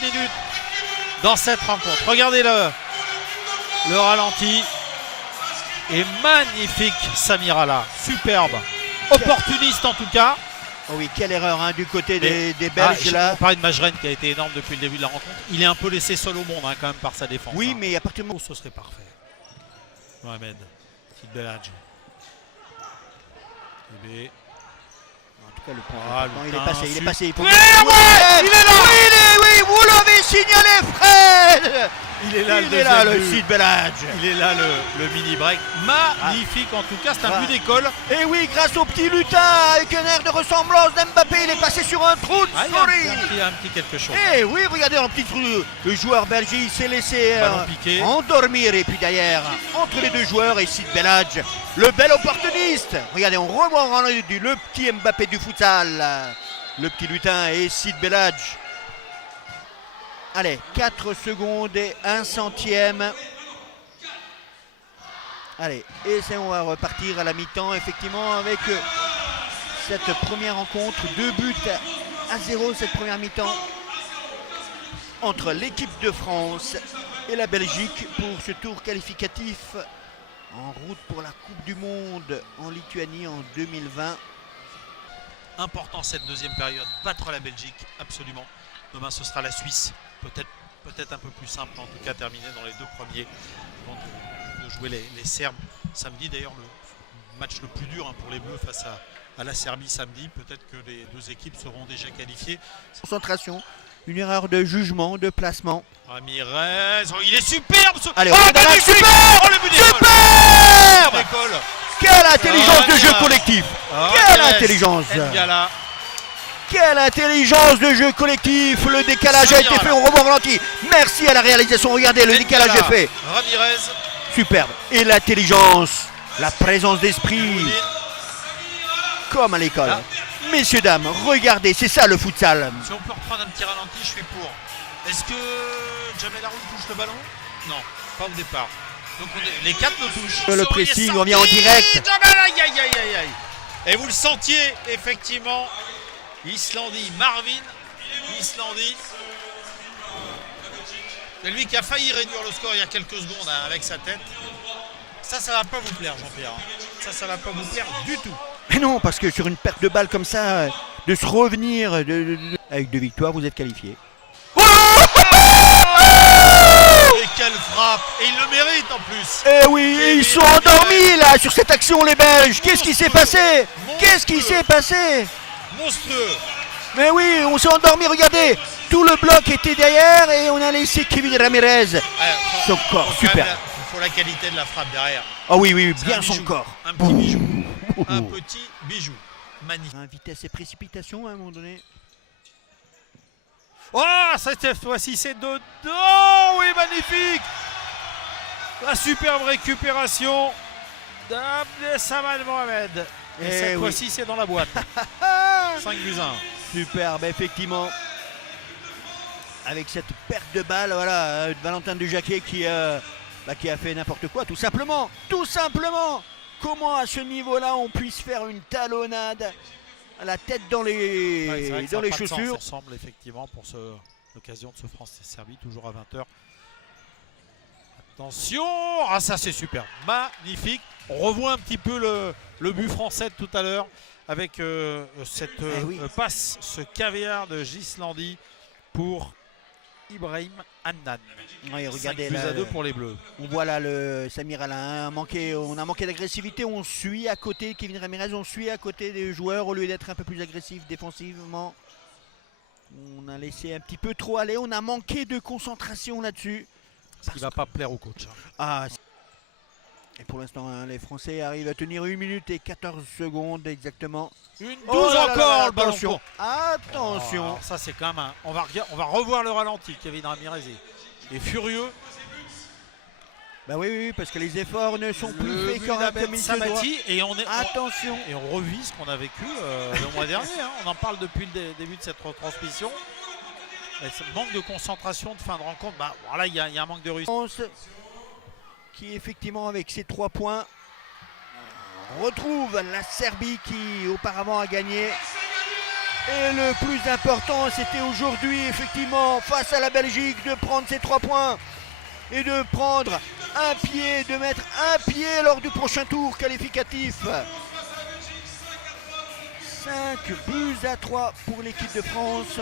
7 minutes dans cette rencontre. Regardez le ralenti. Et magnifique Samirala, superbe, opportuniste en tout cas. Oh oui, quelle erreur hein, du côté des Belges là. On parlait de Majren qui a été énorme depuis le début de la rencontre. Il est un peu laissé seul au monde hein, quand même par sa défense. Oui, hein. mais à partir du moment où ce serait parfait. Mohamed, petite Belhadj. En tout cas, le point. Ah, il est passé, il est passé. Il est là. Oui, vous l'avez signalé, Fred. Il est là, le Sid Belhadj. Il est là, le mini break. Magnifique en tout cas, c'est un but d'école. Et oui, grâce au petit lutin, avec un air de ressemblance d'Mbappé, il est passé sur un trou de souris. Il y a un petit quelque chose. Et oui, regardez un petit trou. Le joueur belge, il s'est laissé endormir. Et puis derrière, entre les deux joueurs et Sid Belhadj, le bel opportuniste. Regardez, on revoit le petit Mbappé du futsal. Le petit lutin et Sid Belhadj. Allez, 4 secondes et 1 centième. Allez, et on va repartir à la mi-temps, effectivement, avec cette première rencontre. 2-0 cette première mi-temps entre l'équipe de France et la Belgique pour ce tour qualificatif en route pour la Coupe du Monde en Lituanie en 2020. Important cette deuxième période, battre la Belgique, absolument. Demain, ce sera la Suisse. Peut-être un peu plus simple, en tout cas terminer dans les deux premiers avant de jouer les Serbes. Samedi d'ailleurs le match le plus dur hein, pour les Bleus face à la Serbie samedi. Peut-être que les deux équipes seront déjà qualifiées. Concentration, une erreur de jugement, de placement. Ramirez, oh, il est superbe ce... Allez, super oh, le but d'école. Quelle intelligence de jeu collectif. Quelle intelligence. N'Gala. Quelle intelligence de jeu collectif. Le décalage a été fait, on revoit ralenti. Merci à la réalisation, regardez, le décalage est fait. Ramirez. Superbe. Et l'intelligence, la présence d'esprit. Comme à l'école. Messieurs, dames, regardez, c'est ça le futsal. Si on peut reprendre un petit ralenti, je suis pour. Est-ce que Jamel Haroun touche le ballon? Non, pas au départ. Donc les quatre le touchent. Le pressing, on vient en direct. Aïe, aïe, aïe, aïe, aïe. Et vous le sentiez, effectivement. Islandie, Marvin Islandie. C'est lui qui a failli réduire le score il y a quelques secondes hein, avec sa tête. Ça va pas vous plaire, Jean-Pierre. Ça va pas vous plaire du tout. Mais non, parce que sur une perte de balle comme ça, de se revenir avec 2 victoires, vous êtes qualifié. Oh et quelle frappe! Et il le mérite en plus! Eh oui, ils sont endormis là sur cette action, les Belges. Qu'est-ce qui s'est passé? Qu'est-ce qui s'est passé? Monstrueux! Mais oui, on s'est endormi, regardez. Tout le bloc était derrière et on a laissé Kevin Ramirez. Son corps, super. Il faut la qualité de la frappe derrière. Ah oui, bien son corps. Un petit bijou. Un petit bijou. Magnifique. Vitesse et précipitation à un moment donné. Oh, cette fois-ci c'est de... Oh oui, magnifique! La superbe récupération d'Abdesamal Mohamed. Et cette fois-ci c'est dans la boîte. 5-1. Superbe, effectivement. Avec cette perte de balle, voilà, Valentin Dujaquet qui a fait n'importe quoi, tout simplement. Tout simplement. Comment à ce niveau-là on puisse faire une talonnade, la tête dans les chaussures. Ça ressemble effectivement pour l'occasion de ce France-Serbie, toujours à 20h. Attention, ah ça c'est super, magnifique. On revoit un petit peu le but français de tout à l'heure avec cette passe, ce caviar de Gislandi pour Ibrahim Hannan. Oui, regardez 5-2 pour les Bleus. On voit là le Samir Alain, on a manqué d'agressivité, on suit à côté Kevin Ramirez, on suit à côté des joueurs au lieu d'être un peu plus agressif défensivement. On a laissé un petit peu trop aller, on a manqué de concentration là-dessus. Ce qui ne va pas plaire au coach. Et pour l'instant, les Français arrivent à tenir 1 minute et 14 secondes exactement. Une 12 encore, le ballon. Attention. Ça c'est quand même on va revoir le ralenti. Kevin Ramirez est furieux. Bah oui, parce que les efforts ne sont plus faits comme Samati et attention. Et on revit ce qu'on a vécu le mois dernier. Hein. On en parle depuis le début de cette retransmission. Manque de concentration de fin de rencontre. Bah voilà, il y a un manque de réussite. Qui effectivement avec ses 3 points retrouve la Serbie qui auparavant a gagné Et le plus important, c'était aujourd'hui, effectivement, face à la Belgique, de prendre ces 3 points et de prendre un pied, de mettre un pied lors du prochain tour qualificatif. 5 buts à 3 pour l'équipe de France.